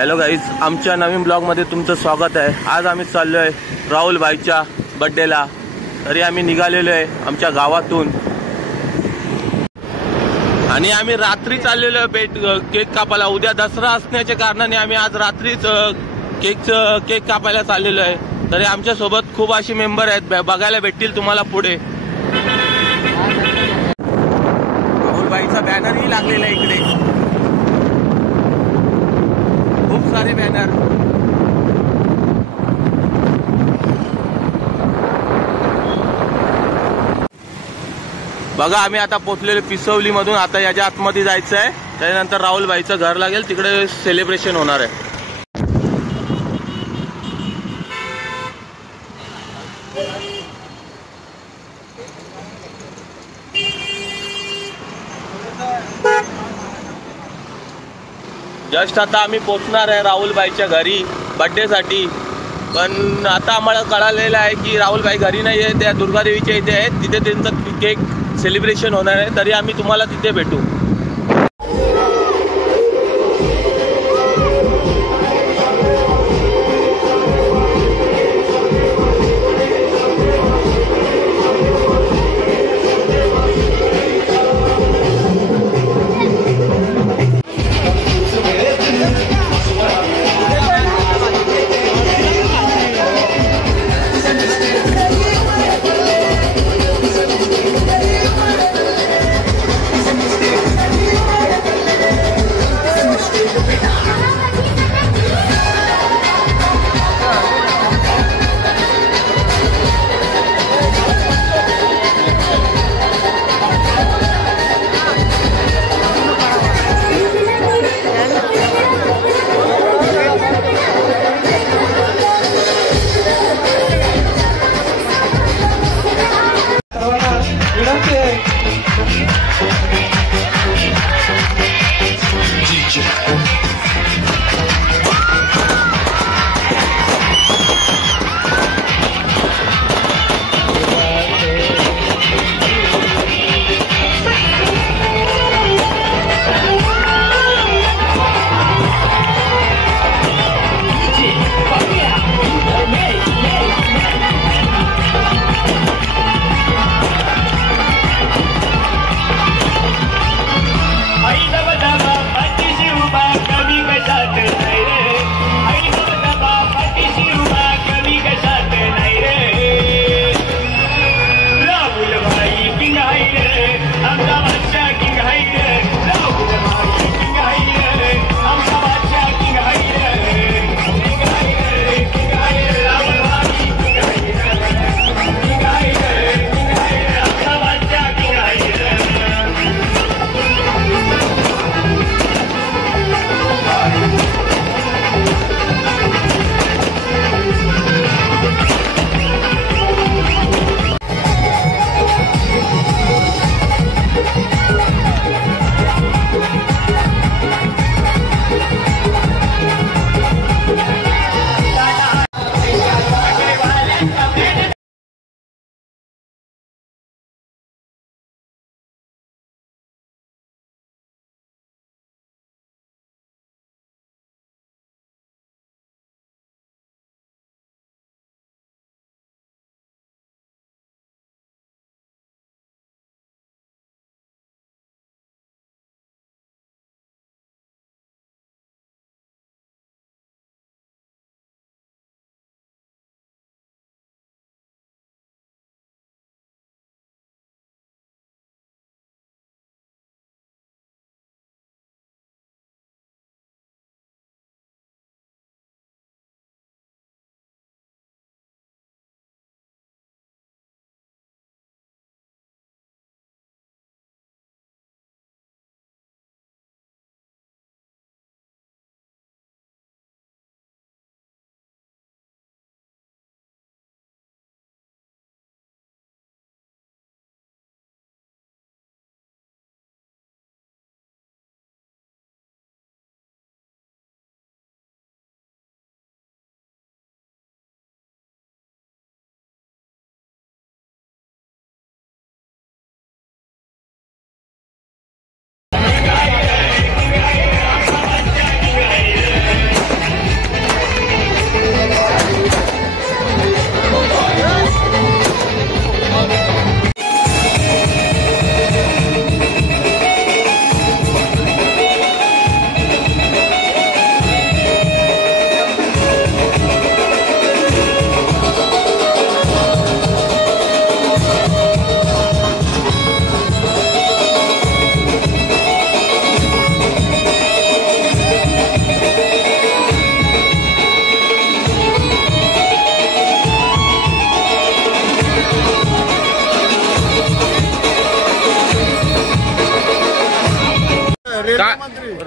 Hello guys, आमच्या नवीन ब्लॉगमध्ये तुमचं स्वागत आहे। आज आम्ही चाललो आहे राहुल भाईच्या बर्थडेला। तरी आम्ही निघालेलो आहे आमच्या गावातून आणि आम्ही रात्री चाललेलो आहे केक कापायला। उद्या दसरा असण्याच्या कारणाने आम्ही आज रात्रीच केक कापायला चाललेलो आहे। तरी आमच्या सोबत खूप अशी मेंबर आहेत, बघायला भेटतील तुम्हाला पुढे। राहुल भाईचा बॅनरही लागलेला आहे इकडे, खूप सारे बॅनर। बघा आम्ही आता पोहोचलेलो पिसवली मधून। आता याच्या आतमध्ये जायचं आहे, त्यानंतर राहुल भाईचं घर लागेल, तिकडे सेलिब्रेशन होणार आहे। जस्ट आता आम्ही पोहोचणार आहे राहुल भाईच्या घरी बर्थडे साठी। पण आता आम्हाला कळालेलं आहे की राहुल भाई घरी नाही आहे, त्या दुर्गादेवीच्या इथे आहेत, तिथे त्यांचं केक सेलिब्रेशन होणार आहे। तरी आम्ही तुम्हाला तिथे भेटू।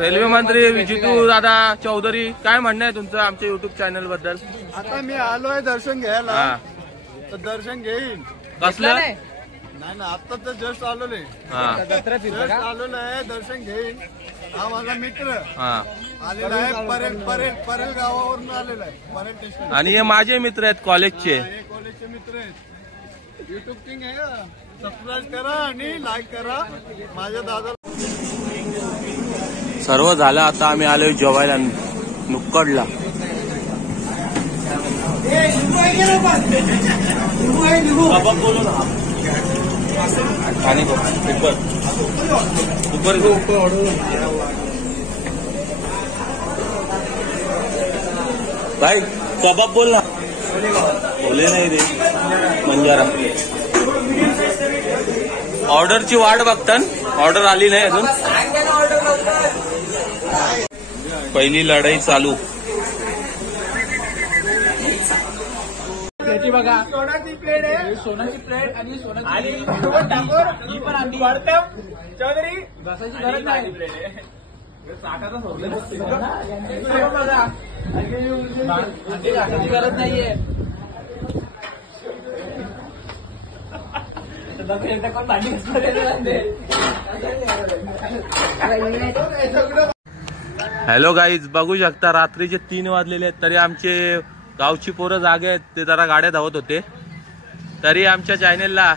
रेल्वे मंत्री विजितू दादा चौधरी, काय म्हणणं आहे तुमचं आमच्या युट्यूब चॅनल बद्दल? आता मी आलोय दर्शन घ्यायला, हा, तर दर्शन घेईन. कसलं? नाही ना, आता तर जस्ट आलेलो आहे. हा जस्ट आलेलो आहे, दर्शन घेईन. हा माझा मित्र हा, आलेला आहे, परेल गावावरून आलेला आहे, परेल स्टेशन. आणि हे माझे मित्र आहेत कॉलेजचे. हे कॉलेजचे मित्र आहेत. युट्यूब किंग आहे का, सबस्क्राईब करा आणि लाईक करा माझ्या दादा. सर्व झालं, आता आम्ही आलोय जेवायला नुक्कडला. भाई कबाब बोल ना. बोले नाही रे बंजारा. ऑर्डरची वाट बघता, ऑर्डर आली नाही अजून. पहिली लढाई चालू. बघा सोनाची प्लेट आहे, सोनाची प्लेट आणि सोनाची ही पण आम्ही चौधरी बसायची गरज नाही. घासायची गरज नाहीये. हॅलो गाईज, बघू शकता रात्रीचे 3 वाजलेले आहेत, तरी आमचे गावची पोरं जागे आहेत. ते जरा गाड्या धावत होते, तरी आमच्या चॅनेलला